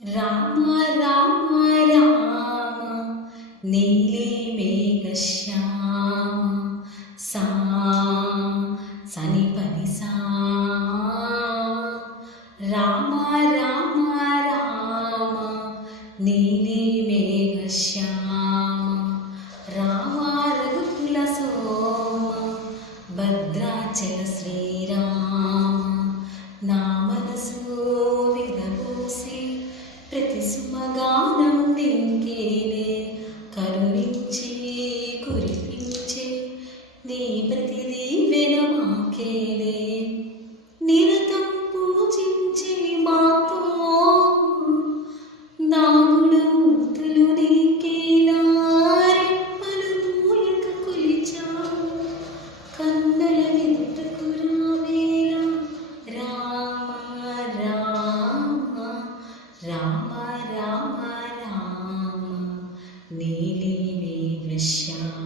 రామ రామ రామ నీలి మేఘశ్యామ సా సని పని సా రామ రామ రామ నీలి మేఘశ్యామ రామ రఘుకుల సోమ భద్రాచల శ్రీరామ నా మనసు విరబూసి ప్రతి సుమగానం నింకేనే కరుణించి కురిపించే నీ ప్రతి దీవెన మాకేనే నిరతం పూజించే మాతో నా గుణమూర్తులు నీకేలా రెప్పలు మూయక కొలిచావు కన్నుల ఎదుటకు రావేలా రామ రామ రామ రామ రామ నీలి మేఘశ్యామ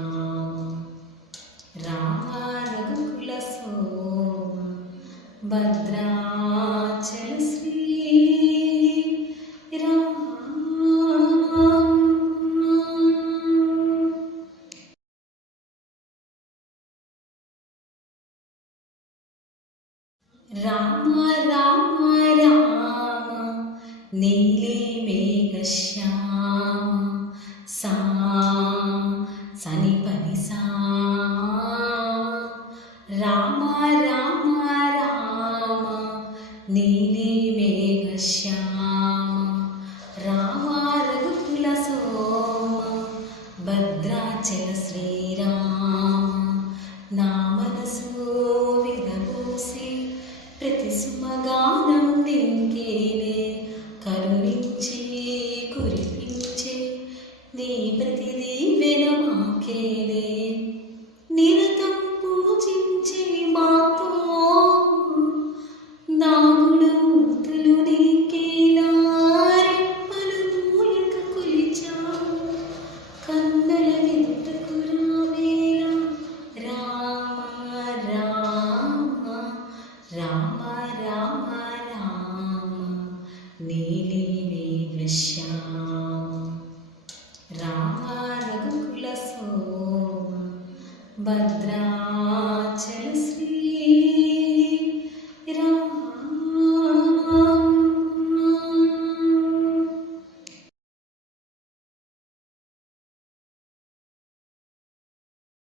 రామ రఘుకుల సోమ భద్రాచల శ్రీ రామ రామ రామ రామ నీలి మేఘశ్యామ సా సని పని సా రామ రామ రామ నీలి మేఘశ్యామ రామ రఘుకుల సోమ భద్రాచల శ్రీరామ నా మనసు విరబూసి ప్రతి సుమగానం నింకేనే కరుణించి కురిపించే నీ ప్రతి దీవెన మాకేనే నిరతం పూజించే మాతో నా గుణమూర్తులు నీకేలా రెప్పలు మూయక కొలిచావు కన్నుల ఎదుటకు రావేలా రామ రామ రామ రామ రామ నీలి మేఘశ్యామ రామ రఘుకుల సోమ భద్రాచల శ్రీ